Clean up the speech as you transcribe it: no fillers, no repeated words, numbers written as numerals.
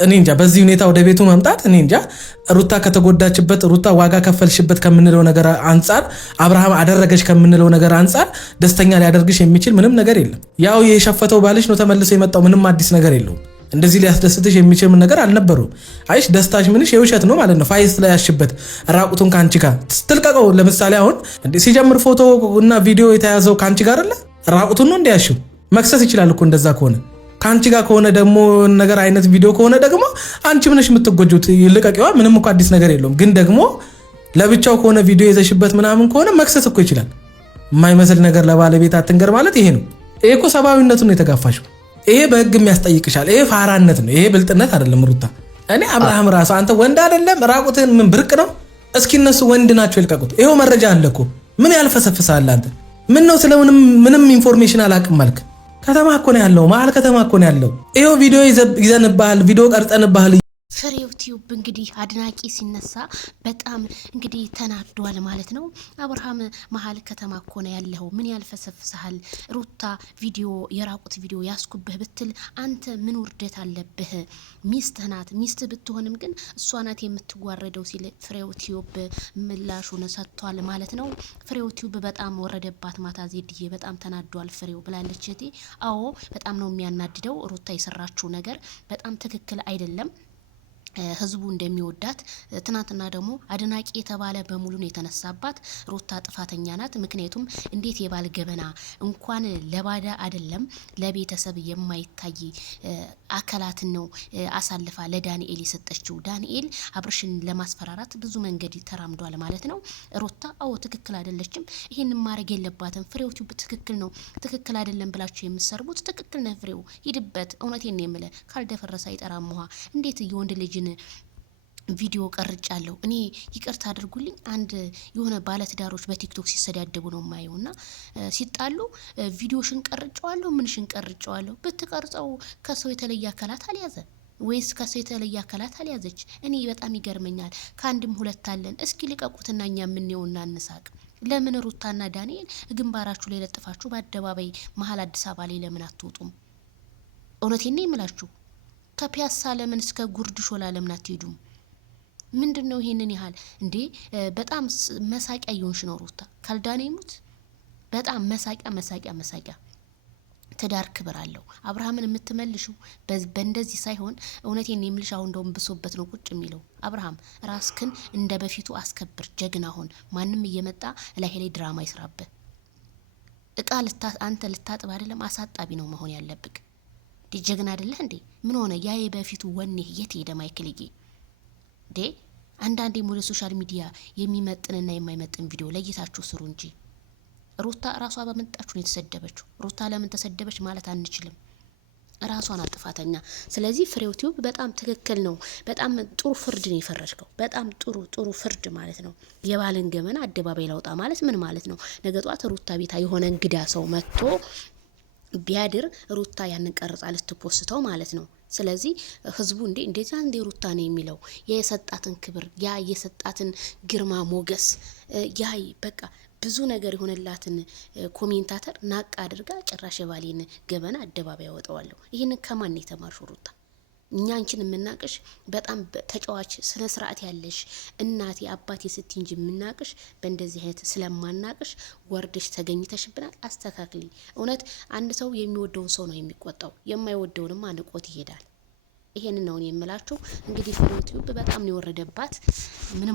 እኔ እንጃ በዚህ ሁኔታ ወደ ቤቱ መምጣት እኔ እንጃ። ሩታ ከተጎዳችበት ሩታ ዋጋ ከፈልሽበት ከምንለው ነገር አንጻር አብርሃም አደረገች ከምንለው ነገር አንጻር ደስተኛ ሊያደርግሽ የሚችል ምንም ነገር የለም። ያው የሸፈተው ባልሽ ነው ተመልሶ የመጣው ምንም አዲስ ነገር የለውም። እንደዚህ ሊያስደስትሽ የሚችል ምን ነገር አልነበረው። አይሽ ደስታሽ ምንሽ የውሸት ነው ማለት ነው። ፋይስ ላይ ያሽበት ራቁቱን ካንቺ ጋር ትልቀቀው። ለምሳሌ አሁን ሲጀምር ፎቶ እና ቪዲዮ የተያዘው ካንቺ ጋር አይደለ? ራቁቱን ነው እንዲያሽው መክሰስ ይችላል እኮ እንደዛ ከሆነ ካንቺ ጋር ከሆነ ደግሞ ነገር አይነት ቪዲዮ ከሆነ ደግሞ አንቺ ምንሽ የምትጎጁት ይልቀቂዋ። ምንም እኮ አዲስ ነገር የለውም። ግን ደግሞ ለብቻው ከሆነ ቪዲዮ ይዘሽበት ምናምን ከሆነ መክሰስ እኮ ይችላል። የማይመስል ነገር ለባለቤት አትንገር ማለት ይሄ ነው። ይሄ እኮ ሰብአዊነቱን ነው የተጋፋሽው። ይሄ በህግም ያስጠይቅሻል። ይሄ ፋራነት ነው። ይሄ ብልጥነት አይደለም ሩታ። እኔ አብርሃም ራሱ አንተ ወንድ አይደለም ራቁትን ምን ብርቅ ነው? እስኪ እነሱ ወንድ ናቸው ይልቀቁት። ይሄው መረጃ አለ እኮ ምን ያልፈሰፍሳል አንተ? ምን ነው ስለምንም ምንም ኢንፎርሜሽን አላቅም አልክ? ከተማ እኮ ነው ያለው፣ መሀል ከተማ እኮ ነው ያለው። ይሄው ቪዲዮ ይዘንባል፣ ቪዲዮ ቀርጸንባል። ፍሬው ቲዩብ እንግዲህ አድናቂ ሲነሳ በጣም እንግዲህ ተናዷል ማለት ነው። አብርሃም መሀል ከተማ እኮ ነው ያለው፣ ምን ያልፈሰፍሳል? ሩታ ቪዲዮ የራቁት ቪዲዮ ያስኩብህ ብትል አንተ ምን ውርደት አለብህ? ሚስትህ ናት። ሚስት ብትሆንም ግን እሷ ናት የምትዋረደው ሲል ፍሬው ቲዩብ ምላሹን ሰጥቷል ማለት ነው። ፍሬው ቲዩብ በጣም ወረደባት ማታ። ዜድዬ በጣም ተናዷል ፍሬው ብላለች እህቴ። አዎ በጣም ነው የሚያናድደው። ሩታ የሰራችው ነገር በጣም ትክክል አይደለም። ህዝቡ እንደሚወዳት ትናንትና ደግሞ አድናቂ የተባለ በሙሉ ነው የተነሳባት። ሩታ ጥፋተኛ ናት። ምክንያቱም እንዴት የባል ገበና እንኳን ለባዳ አይደለም ለቤተሰብ የማይታይ አካላትን ነው አሳልፋ ለዳንኤል የሰጠችው። ዳንኤል አብርሽን ለማስፈራራት ብዙ መንገድ ተራምዷል ማለት ነው። ሩታ አዎ ትክክል አይደለችም። ይሄንን ማድረግ የለባትም። ፍሬው ቲዩብ ትክክል ነው ትክክል አይደለም ብላችሁ የምትሰርቡት ትክክል ነው። ፍሬው ሂድበት። እውነቴን ነው የምልህ ካልደፈረሰ አይጠራም ውሃ። እንዴት የወንድ ልጅን ቪዲዮ ቀርጫለሁ እኔ ይቅርታ አድርጉልኝ። አንድ የሆነ ባለትዳሮች በቲክቶክ ሲሰዳደቡ ነው ማየውና ሲጣሉ ቪዲዮሽን ቀርጫዋለሁ ምንሽን ቀርጫዋለሁ። ብትቀርጸው ከሰው የተለየ አካላት አልያዘ ወይስ ከሰው የተለየ አካላት አልያዘች? እኔ በጣም ይገርመኛል። ከአንድም ሁለት አለን። እስኪ ልቀቁትና እኛ ምንየውና እንሳቅ። ለምን ሩታና ዳንኤል ግንባራችሁ ላይ ለጥፋችሁ በአደባባይ መሀል አዲስ አበባ ላይ ለምን አትወጡም? እውነቴን ነው የምላችሁ። ከፒያሳ ለምን እስከ ጉርድ ሾላ ለምን አትሄዱም? ምንድነው ይሄንን ያህል እንዴ? በጣም መሳቂያ ይሆንሽ ነው ሩታ። ካልዳኔ ሙት በጣም መሳቂያ። ትዳር ክብር አለው። አብርሃምን የምትመልሽው በእንደዚህ ሳይሆን እውነቴን ነው የምልሽ። አሁን እንደውም ብሶበት ነው ቁጭ የሚለው። አብርሃም ራስክን እንደ በፊቱ አስከብር፣ ጀግና ሆን። ማንም እየመጣ ላይ ድራማ ይስራብህ። እቃ አንተ ልታጥብ አይደለም አሳጣቢ ነው መሆን ያለብክ። ጀግና አይደለህ እንዴ? ምን ሆነ? ያ በፊቱ ወኔ የት ሄደ? ማይክልዬ ዴ አንዳንዴ ወደ ሶሻል ሚዲያ የሚመጥንና የማይመጥን ቪዲዮ ለይታችሁ ስሩ እንጂ። ሩታ ራሷ በመጣችሁ ነው የተሰደበችው። ሩታ ለምን ተሰደበች ማለት አንችልም። ራሷን አጥፋተኛ። ስለዚህ ፍሬው ቲዩብ በጣም ትክክል ነው። በጣም ጥሩ ፍርድ ነው የፈረድከው። በጣም ጥሩ ፍርድ ማለት ነው። የባልን ገመና አደባባይ ላውጣ ማለት ምን ማለት ነው? ነገ ጧት ሩታ ቤታ የሆነ እንግዳ ሰው መጥቶ ቢያድር ሩታ ያንን ቀርጻ ልትፖስተው ማለት ነው። ስለዚህ ህዝቡ እንዴት አንዴ ሩታ ነው የሚለው የሰጣትን ክብር ያ የሰጣትን ግርማ ሞገስ ያ በቃ ብዙ ነገር የሆነላትን ኮሜንታተር ናቅ አድርጋ ጭራሽ ባሌን ገበና አደባባይ ያወጣዋለሁ። ይሄንን ከማን የተማርሹ ሩታ? እኛ አንቺን የምናቅሽ በጣም ተጫዋች ስነ ስርዓት ያለሽ እናቴ አባቴ ስትይ እንጂ የምናቅሽ በእንደዚህ አይነት ስለማናቅሽ ወርደሽ ተገኝተሽብናል። አስተካክሊ። እውነት አንድ ሰው የሚወደውን ሰው ነው የሚቆጣው፣ የማይወደውንም አንቆት ይሄዳል። ይሄንን ነው የምላችሁ። እንግዲህ ፍሬው ቲዩብ በጣም ነው የወረደባት ምንም